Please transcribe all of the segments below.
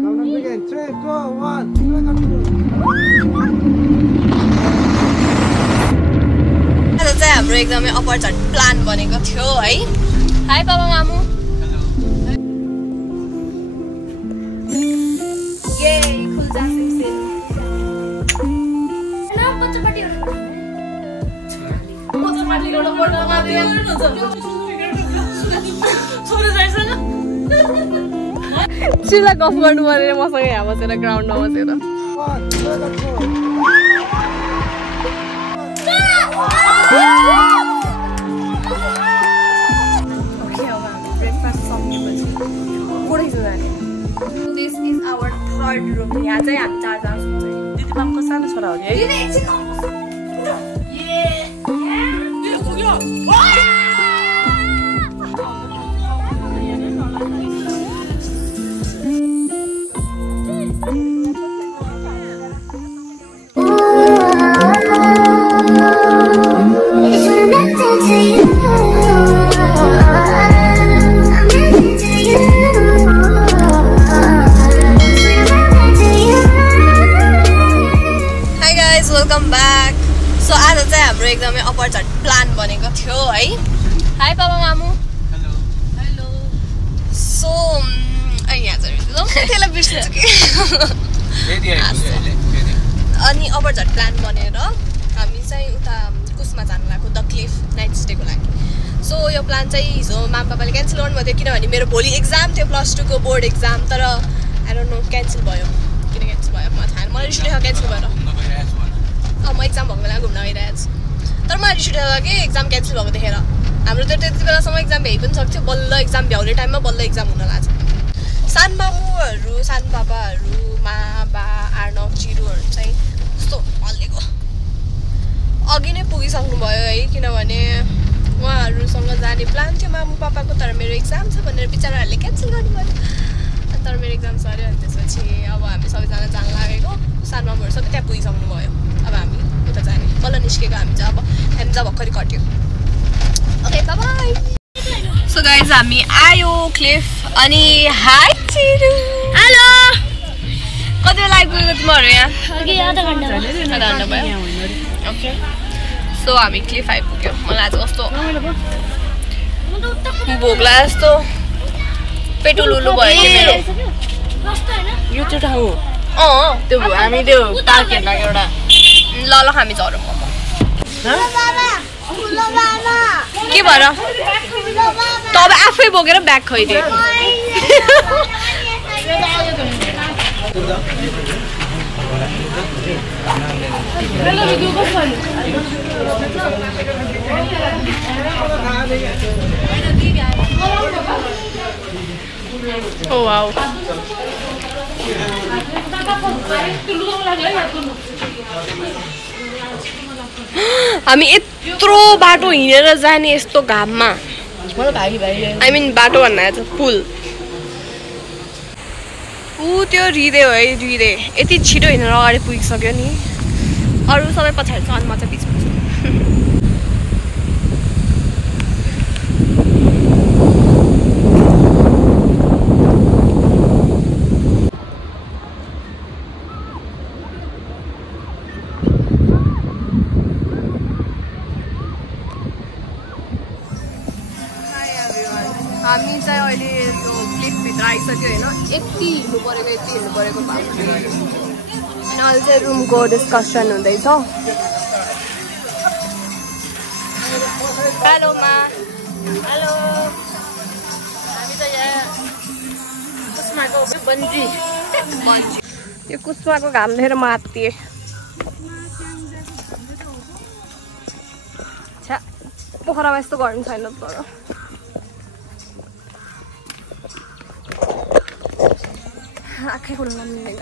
begin. 3, 2, 1. आज चाहिँ हाम्रो एकदमै अपरचट प्लान बनेको थियो है। हाई बाबा मामु। ये खुल्जा सिमसिम। ना पछपट्टि चिला गफ गर्नु पर्यो मसँग यहाँ बसेर ग्राउन्डमा बसेर। This is our third room. यहाँ चाहिँ हामी चारजना सुत्छ। दिदी मामको सानो छोरा हो नि है। Welcome back. So आज चाहिँ हाम्रो एकदमै अपरचट प्लान बनेको थियो है। हाई बाबा मामु। Hello hello. सो यहाँ चाहिँ त्यसलाई बिर्सिन्छु कि अनि अपरचट प्लान बनेर हामी चाहिँ उता कुसमा जानु लागेको द क्लिफ नाइट स्टेको लागि। सो यो प्लान चाहिँ हिजो माम पापाले क्यान्सल गर्नुभएको थियो किनभने मेरो भोलि एक्जाम थियो +2 को बोर्ड एक्जाम। तर आई डोन्ट नो क्यान्सल भयो किन क्यान्सल भयो मलाई थाहा मलाई रिस उठेको क्यान्सल भएर। म एक्जाम भएको बेला घुम्न गइरहेको छु तर मलाई रिस उठेको कि एक्जाम क्यान्सल भएको देखेर। हाम्रो त त्यति बेलासम्म एक्जाम भ्याइ पनि सक्थ्यो बल्ल एक्जाम भ्याउने टाइममा बल्ल एक्जाम हुन लाग्छ। सानमामुहरू सानपापाहरू मा बा आर्नव चिरुहरू चाहिँ कस्तो हल्लेको अघि नै पुगिसक्नु भयो है किनभने उहाँहरूसँग जाने प्लान थियो मामु पापाको। तर मेरो एक्जाम छ भनेर बिचराहरूले क्यान्सल गर्नुभयो। तर मेरो एक्जाम सर्यो अनि त्यसपछि अब हामी सबैजना जान लागेको। सानमामुहरू सबै त्यहाँ पुगिसक्नु भयो। अब हामी उता जाने बल्ल निस्केको हामी चाहिँ अब हेम्जा भर्खरै कट्यो। Okay bye bye. So guys हामी आयो क्लिफ अनि हाई चिरु। हेलो कति बेला आइपुगेको तिमीहरू यहाँ? अघि आधा घन्टा भयो। ओके सो हामी क्लिफ आइपुग्यो। मलाई आज कस्तो भोक लाग्यो जस्तो पेटो लुलु भयो कि मेरो। यो त्यो ठाउँ त्यो हामी त्यो पार्क हेर्न एउटा ल हामी झरौँ के भएर त अब आफै बोकेर ब्याग खैदिए। ओ वाउ हामी यत्रो बाटो हिँडेर जाने यस्तो घाममा। आई मिन बाटो भन्दा चाहिँ पुल त्यो हृदय हो है हृदय। यति छिटो हिँडेर अगाडि पुगिसक्यो नि अरू सबै पछाडि छ अनि म चाहिँ बिचमा छु। हामी चाहिँ अहिले त्यो क्लिफभित्र आइसक्यो होइन। यति हिँड्नु परेको बाटो अनि अहिले चाहिँ रुमको डिस्कसन हुँदैछ। हेलो मा। हेलो हामी त यहाँ कुस्माको बन्जी यो कुस्माको घाम देखेर म आत्तिएँ। छ्या पोखरामा यस्तो गर्नु छैन तर आँखै खोल्न मिल्दैन।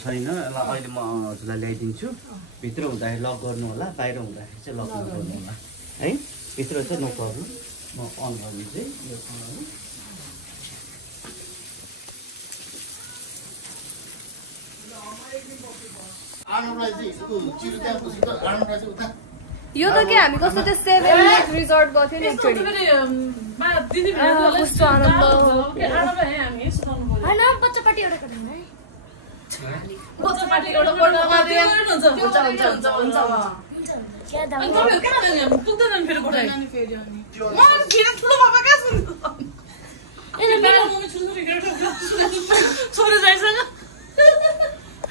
छैन ल अहिले म हजुरलाई ल्याइदिन्छु। भित्र हुँदाखेरि लक गर्नु होला बाहिर हुँदाखेरि चाहिँ लक गर्नु होला है। भित्र चाहिँ नो प्रब्लम म अन गरिदिन्छु है यो आर्नवलाई चाहिँ चिरु त्यहाँ पुग्छ आर्नवलाई चाहिँ उता यो त के हामी कस्तो त्यो 7 डेज रिजोर्ट गर्थ्यो नि एकचोटि कस्तो आनन्द हैन बच्चापार्टी एउटा गर्नु है बच्चापार्टी एउटा गर्न हुन्छ क्या दाम पुग्दैन फेरि गोठाइ फेरि अनि ठुलो बाबा कहाँ सुन्नु एले मेरो मम्मी छुन्नु छोरी जाइसँग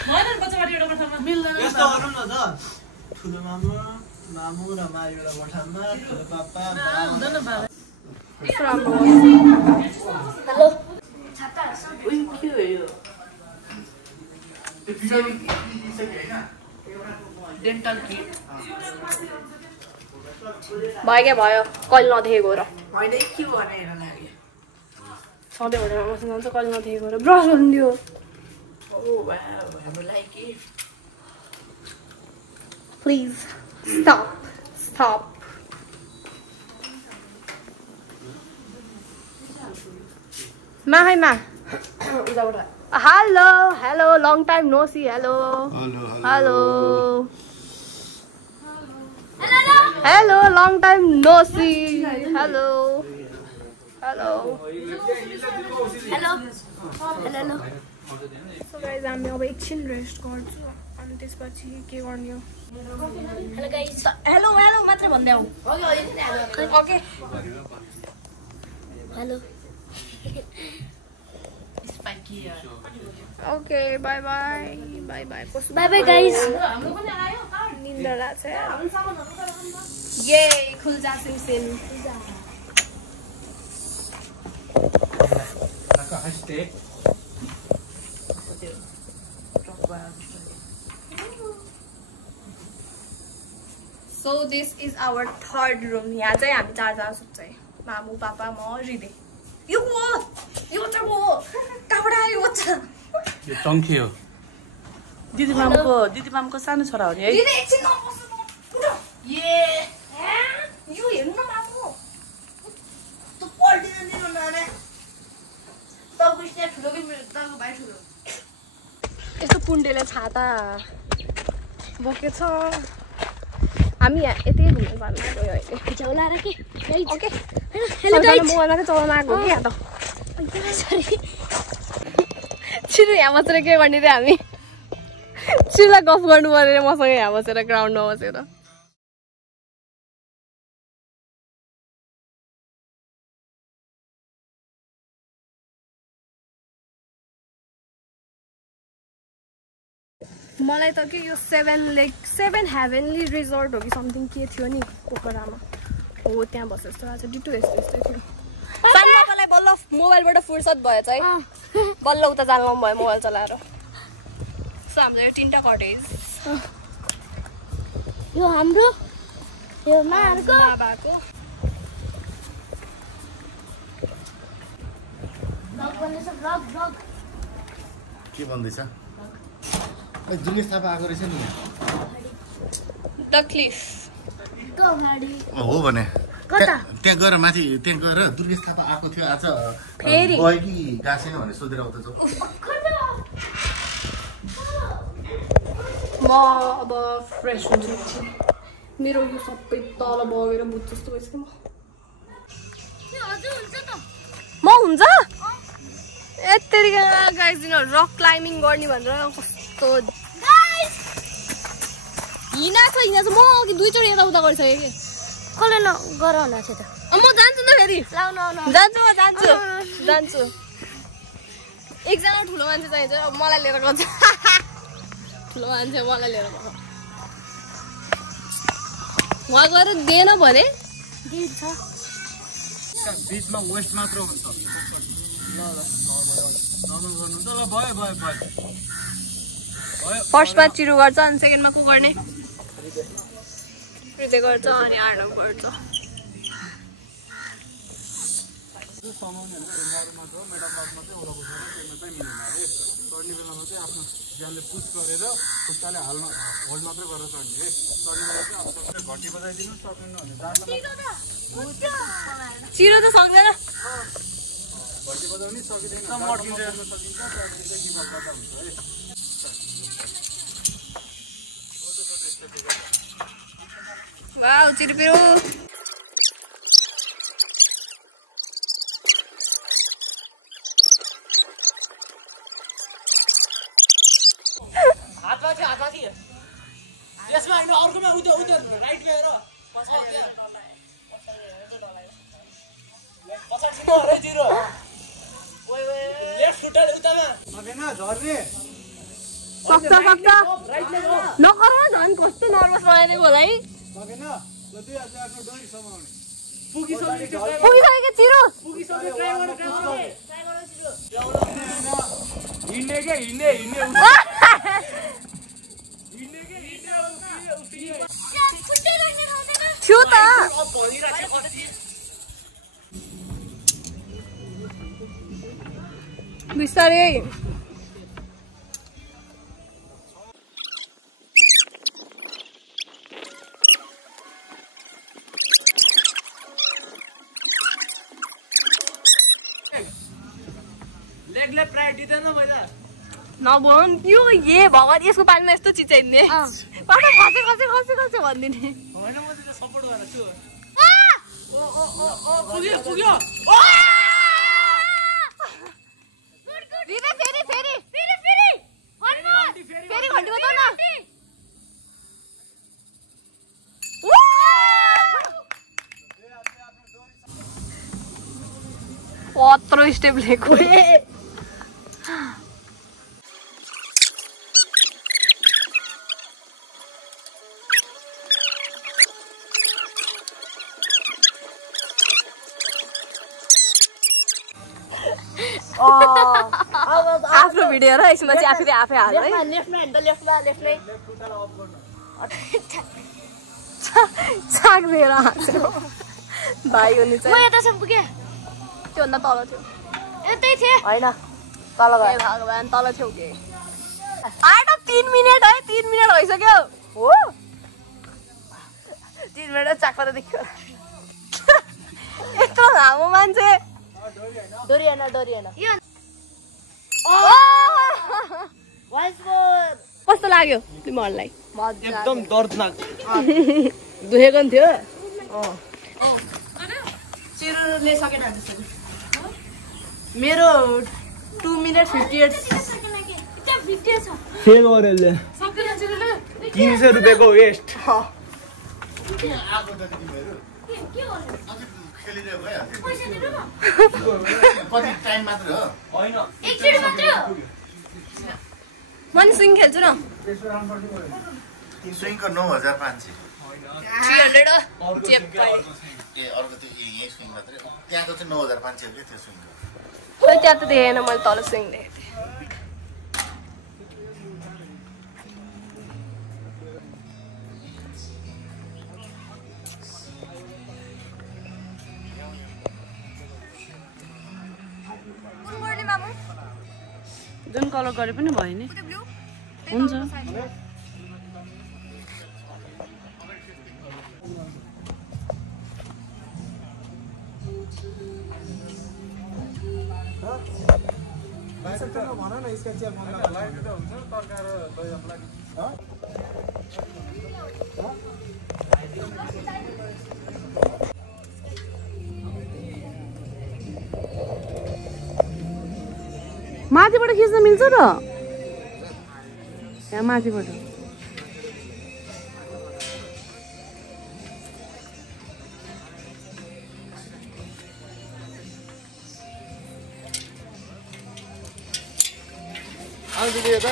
होइन बच्चापार्टी एउटा कोठामा मिल्दैन यस्तो गरौँ न त ठुलो मामु र माई एउटा कोठामा ठुलो पापा हुँदैन बाबा हेलो उही के हो यो डेन्टल किट भयो क्या भयो कहिले नदेखेको र होइन के भनेर लाग्यो सधैँ भनेर मसँग जान्छ कहिले नदेखेको र ब्रस गर्नु ओ वाउ हाम्रो लागि प्लिज स्टप मा है मा hello long time no see hello long time no see hello so guys हामी अब एकछिन रेस्ट गर्छु अनि त्यसपछि के गर्ने हो हेलो गाइस हेलो मात्र भन्दै आऊ okay hello okay bye bye bye bye guys हाम्रो पनि आयो निन्द्रा लाग्छ ये खुल जा सिम So this is our third room. यहाँ चाहिँ हामी चारजना सुत्छ है मामु पापा म रिदे यो बच्चा को कहाँबाट आयो बच्चा यो टङ्की हो दिदी मामको सानो छोरा हो नि है रिदे एकछिन नबस्नु ये यो हेर्नु न मामु त पल्टिन दिनु न ने तको स्टेप ठुलो कि तको भाइ ठुलो यस्तो पुण्डेले छाता बोकेछ हामी यतै घुम्नु जानु गयो अहिले झोला राखे ओके हेलो गाइस मोबाइलमा चाहिँ चलाउन आएको कि यहाँ त सरी छिटो यहाँ बसेर के गर्ने रे हामी छिटो गफ गर्नु पऱ्यो मसँग यहाँ बसेर ग्राउन्डमा बसेर मलाई त के यो 7 हेभेनली रिजोर्ट हो कि समथिङ के थियो नि पोखरामा हो त्यहाँ बसेर जस्तो लाग्छ डिटो यस्तै थियो सानो पापालाई बल्ल मोबाइलबाट फुर्सद भयो चाहिँ बल्ल उता जानु भयो मोबाइल चलाएर सो हाम्रो तीनटा कटेज यो हाम्रो यो मार्को बाबाको ब्लग बन्दैछ ब्लग के भन्दैछ जुलिस थापा आएको रहेछ नि द क्लिफ गाडी हो भने कता त्यहाँ गएर माथि त्यहाँ गएर दुर्गेश थापा आएको थियो आज फेरि गयो कि गएको छैन भनेर सोधेर आउँदा जाऊ म अब फ्रेस हुन्छु मेरो यो सबै तल बगेर बुझ जस्तो भइसक्यो म हुन्छ यत्तिकै गाइस दिनहरु रक क्लाइम्बिङ गर्ने भनेर कस्तो हिँडा छ म अघि दुईचोटि यताउता गरिसकेँ कि कसले न गराउन छ त म जान्छु नि त फेरि जान्छु एकजना ठुलो मान्छे चाहिन्छ अब मलाई लिएर गन्छ ठुलो मान्छे मलाई लिएर गन्छ उहाँ गएर दिएन भने दिन्छ बिचमा वेस्ट मात्र हुन्छ नर्मल गर्नु त ल भयो फर्स्टमा चिरो गर्छ अनि सेकेन्डमा को गर्ने हृदय गर्छ अनि आर्णव गर्छ चढ्ने बेलामा चाहिँ आफ्नो ज्यानले पुस गरेर खुट्टाले हाल्न होल्ड मात्रै गरेर चढ्ने है चढ्ने बेला चाहिँ अब घटी बजाइदिनु सक्नु भने चिरो त सक्दैन घटी बजाउने सकिँदैन सकिन्छ वाउ चिरपिरो हातमाथि त्यसमा हैन अर्कोमा उता राइट गएर पछाडि जिरो लेफ्ट फुटर उतामा सकेन झर्ने सक्छ नगर झन् कस्तो नर्भस बनाइदिएको होला है सकेन ल दुई हातले आफ्नो डोरी समाउने पुगिसकेको चिरो हिँड्ने के हिँड्ने छु त बिस्तारै लेगले प्राइड दिदैन मैले नभन यो ए भगवान यसको पानीमा यस्तो चिचाइदिने पाटा खसे भनिदिने हैन म चाहिँ सपोर्ट गरेर छु पुग्यो फेरि घन्टी बजाउ न कत्रो स्टेप लिएको आफ्नो भिडियो र यसमा चाहिँ आफै हाल्नु है छाक दिएर हाँस्यो भाइ हुनु चाहिँ त्योभन्दा तल थियो होइन तल गयो भगवान् तल थियो के आठ 3 मिनट है 3 मिनट भइसक्यो हो 3 मिनट चाक्का त देखियो यत्रो लामो मान्छे डोरी होइन कस्तो लाग्यो तिमीहरूलाई एकदम दर्दनाक दुखेको नि थियो चिरोले सकेन मेरो 2 मिनट 58 फेल गरेले 300 रुपैयाँको वेस्ट म नि स्विङ खेल्छु न स्विङको 9500 300 ए अर्को त्यो यही स्विङ मात्रै त्यहाँको चाहिँ 9500 हो के त्यो स्विङको खै त्यहाँ त देखेन मैले तल स्विङ देखेको थिएँ जुन कलर गरे पनि भयो नि हुन्छ भन न यसका चिया बनाउनको लागि त हुन्छ तरकारी र दहीको लागि माथिबाट खिच्न मिल्छ र यहाँ माथिबाट आउँछ के त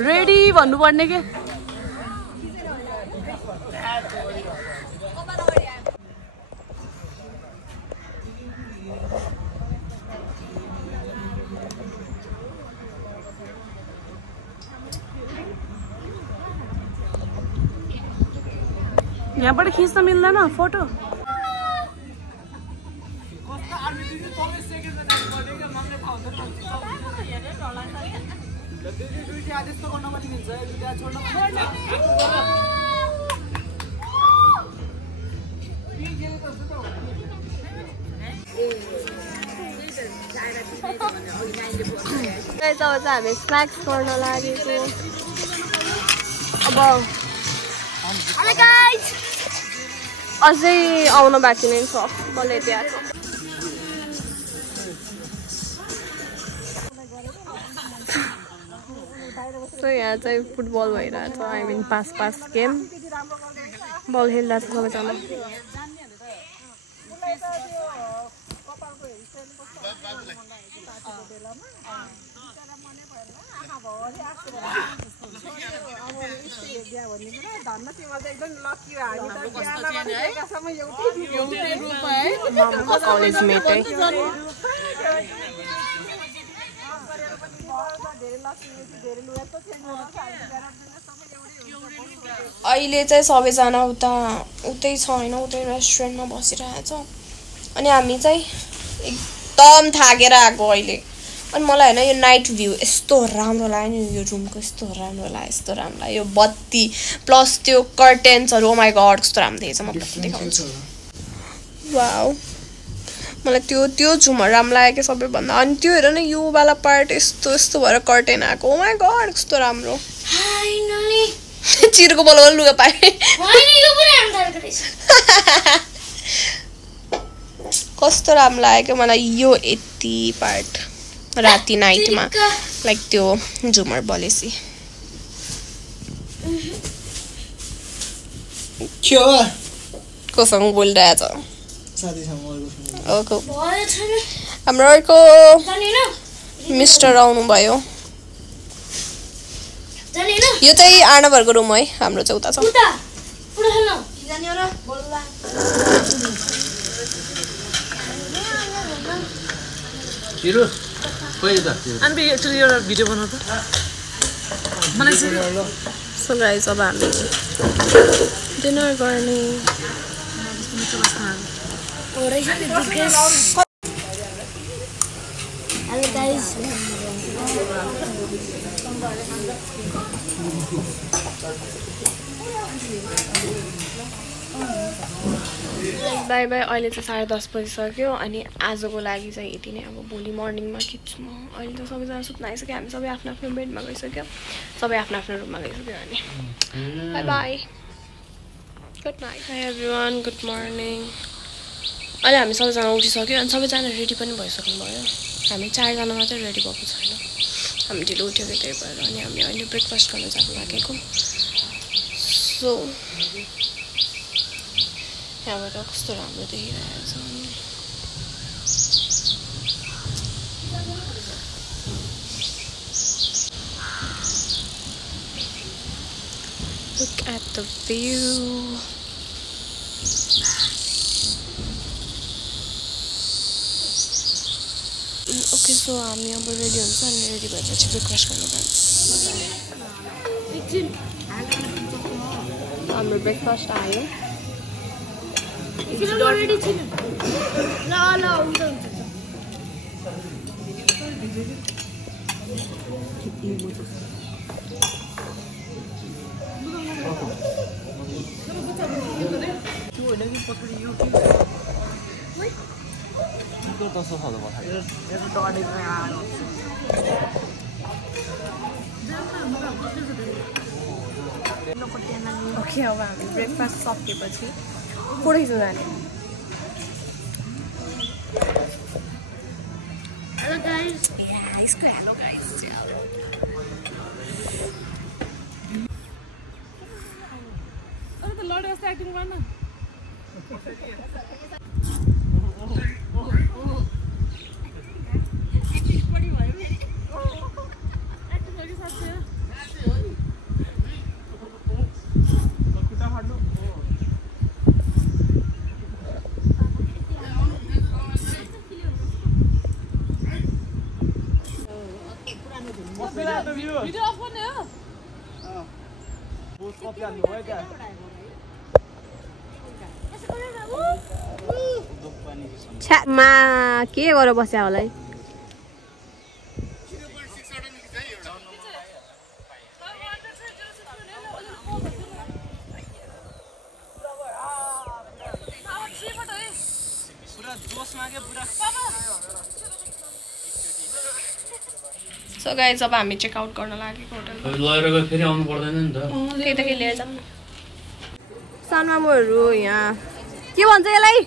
रेडी भन्नुपर्ने के यहाँबाट खिच्न मिल्दैन फोटो कस्तो आर्मी दिदी 24 सेकेन्डमा गर्दै के मलाई थाहा जब हामी स्न्याक्स गर्न लागेको अब अझै आउन बाँकी नै छ बल्ल यति आएको यहाँ चाहिँ फुटबल भइरहेछ आई मिन पास गेम बल खेलिरहेछ सबैजना कलेज मेट है अहिले चाहिँ सबैजना उतै छ होइन उतै रेस्टुरेन्टमा बसिरहेछ अनि हामी चाहिँ एकदम थाकेर आएको अहिले अनि मलाई होइन यो नाइट भ्यू यस्तो राम्रो लाग्यो नि यो रुमको यस्तो राम्रो लाग्यो यो बत्ती प्लस त्यो कर्टेन्सहरू ओ माई गड कस्तो राम्रो देखेछ म देखाउँछु वाउ मलाई त्यो झुमर राम्रो लाग्यो कि सबैभन्दा अनि त्यो हेर न यो वाला पार्ट यस्तो भएर कर्टेन आएको ओ माई गड कस्तो राम्रो चिरको बल लुगा पाएँ कस्तो राम्रो लाग्यो मलाई यो यति पार्ट राति नाइटमा लाइक त्यो झुमर बलेसी कोसँग बोलिरहेछ हाम्रो अर्को मिस्टर आउनुभयो यो चाहिँ आर्नवहरूको रुम है हाम्रो चाहिँ उता छ भिडियो बनाउ त मलाई सो गाइस अब हामी डिनर गर्ने Hello guys. बाई बाई अहिले चाहिँ 10:30 बजिसक्यो अनि आजको लागि चाहिँ यति नै अब भोलि मर्निङमा खिच्छु म अहिले त सबैजना सुत्न आइसक्यो हामी सबै आफ्नो आफ्नो बेडमा गइसक्यो सबै आफ्नो आफ्नो रुममा गइसक्यो अनि by by good night high everyone good morning अहिले हामी सबैजना उठिसक्यो अनि सबैजना रेडी पनि भइसक्नु भयो हामी 4 जना मात्रै रेडी भएको छैन हामी ढिलो उठेको त्यही भएर अनि हामी अहिले ब्रेकफास्ट गर्न जानु लागेको सो यहाँबाट कस्तो राम्रो देखिरहेछ Look at the view. Okay, so हामी अब रेडी हुन्छ अनि रेडी भएर चाहिँ ब्रेकफास्ट गर्न जान्छ हाम्रो ब्रेकफास्ट आयो ओके अब हामी ब्रेकफास्ट सकेपछि फोटो खिच्न जाने Hello guys. Yeah, इसको हेलो गाइस अरे त लडे जस्तो एक्टिङ गर्न भिडियो अफ गर्ने हो छ्यामा के गरेर बस्या होला है सो गाइस अब हामी चेक आउट गर्न लागेको होटलमा लगेर गए फेरि आउनु पर्दैन नि त केही त केही लिएर जाऊँ न सानमामुहरू यहाँ के भन्छ यसलाई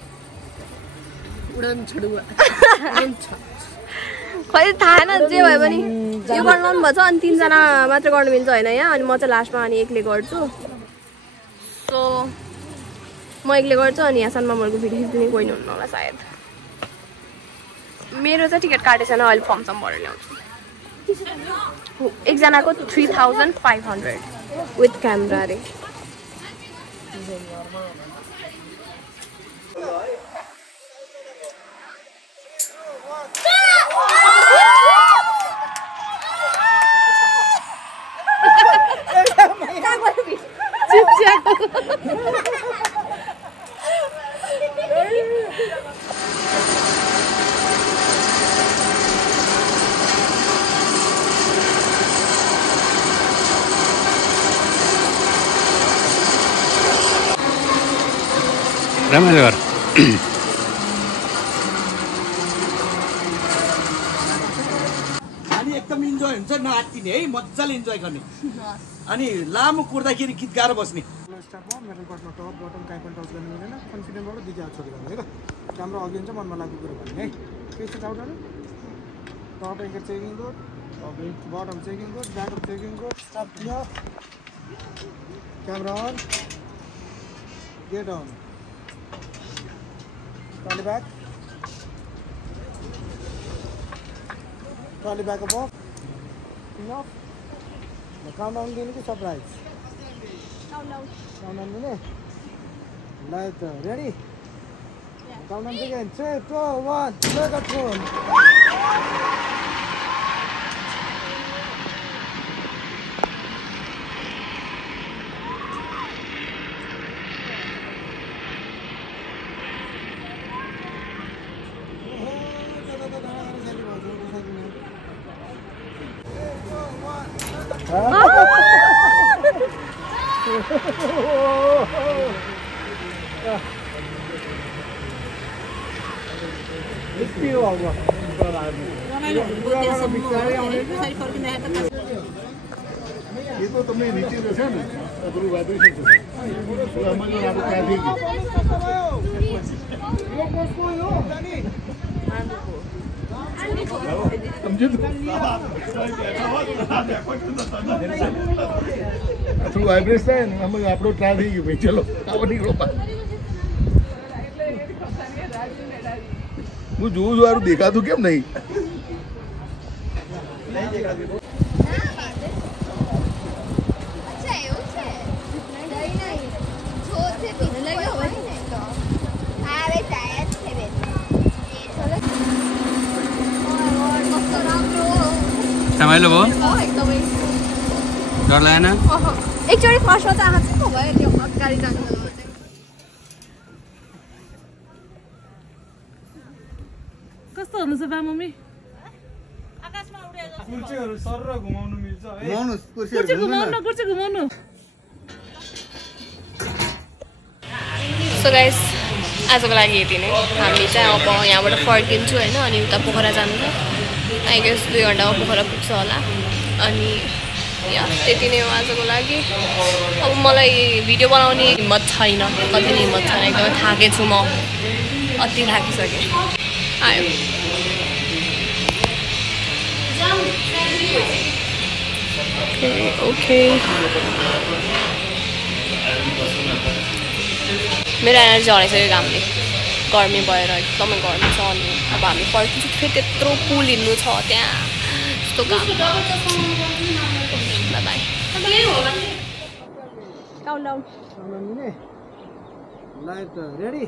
खै थाहा छैन जे भए पनि यो गर्न लाउनु भएको छ अनि 3 जना मात्र गर्नु मिल्छ होइन यहाँ अनि म चाहिँ लास्टमा अनि एक्लै गर्छु सो म एक्लै गर्छु अनि यहाँ सानमामुहरूको भिडियो खिच्दिने कोही हुन्न होला सायद मेरो चाहिँ टिकट काटेको छैन अहिले फर्म सम भरेर ल्याउँछु एकजनाको 3500 विथ क्यामेरा अरे रमाइलो गर अनि एकदम इन्जोय हुन्छ नआत्तिने है मजाले इन्जोय गर्ने अनि लामो कुर्दाखेरि गीत गाएर बस्ने स्टाफमा मेटल पार्टमा टप बटम काहीँ पनि टच गर्नु मिलेन कन्फिडेन्टबाट दुई हात छोडिरहनु है त राम्रो अघि हुन्छ मनमा लागेको कुरो भन्ने है के छ डाउटहरू top angle checking good bottom checking good backup checking good stop clear camera on get on trolley back trolley back up enough countdown दिने कि सरप्राइज काउन्टाउन दिने ल त ready countdown begin 3 2 1 look at phone ये तो तुमने नीचे देखा ना अब्रू वादी से हमन जो आप क्या देगी समझे तो वाइब्रेशन हम आप लोग ट्राई देगी भाई चलो आओ निकलो पा वो जो यार देखा तो क्या नहीं देखा रमाइलो भयो डर लागेन एकचोटि फर्स्टमा चाहिँ आँखा चाहिँ भयो त्यो गाडी जानु कस्तो हुनु छ बा मम्मी कुर्सीहरू सर र घुमाउनु मिल्छ है कुर्सी घुमाउनु सो गाइस आजको लागि यति नै हामी चाहिँ अब यहाँबाट फर्किन्छु होइन अनि उता पोखरा जानु छ आई गेस 2 घन्टामा पोखरा पुग्छ होला अनि त्यति नै हो आजको लागि अब मलाई भिडियो बनाउने हिम्मत छैन कति नै हिम्मत छैन एकदमै थाकेछु म अति थाकिसकेँ आयो ओके मेरो एनर्जी हराइसक्यो घामले गर्मी भएर एकदमै गर्मी छ अनि अब हामी फर्किन्छौँ फेरि त्यत्रो पुल हिँड्नु छ त्यहाँ यस्तो काम by countdown light ready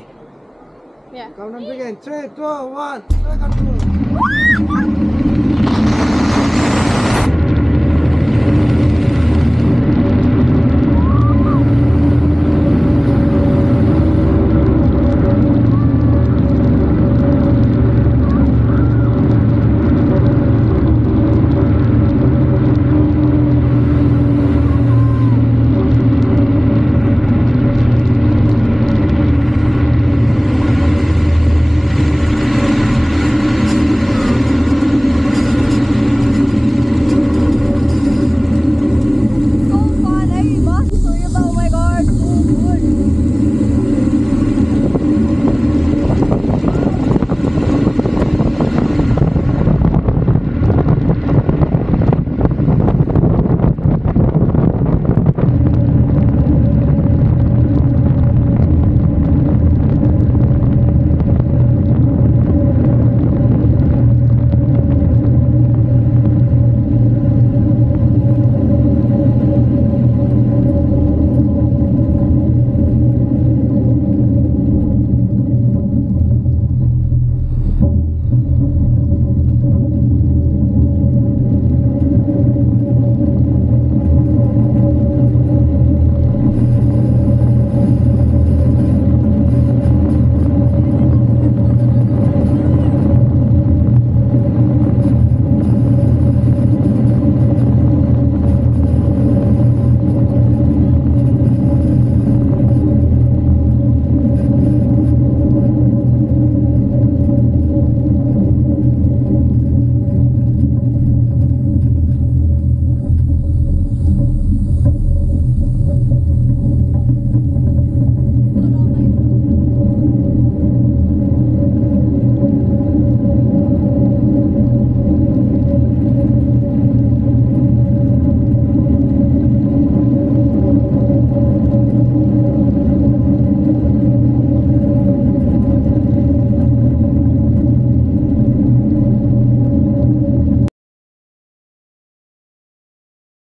Yeah. Countdown begin 3 2 1 look at phone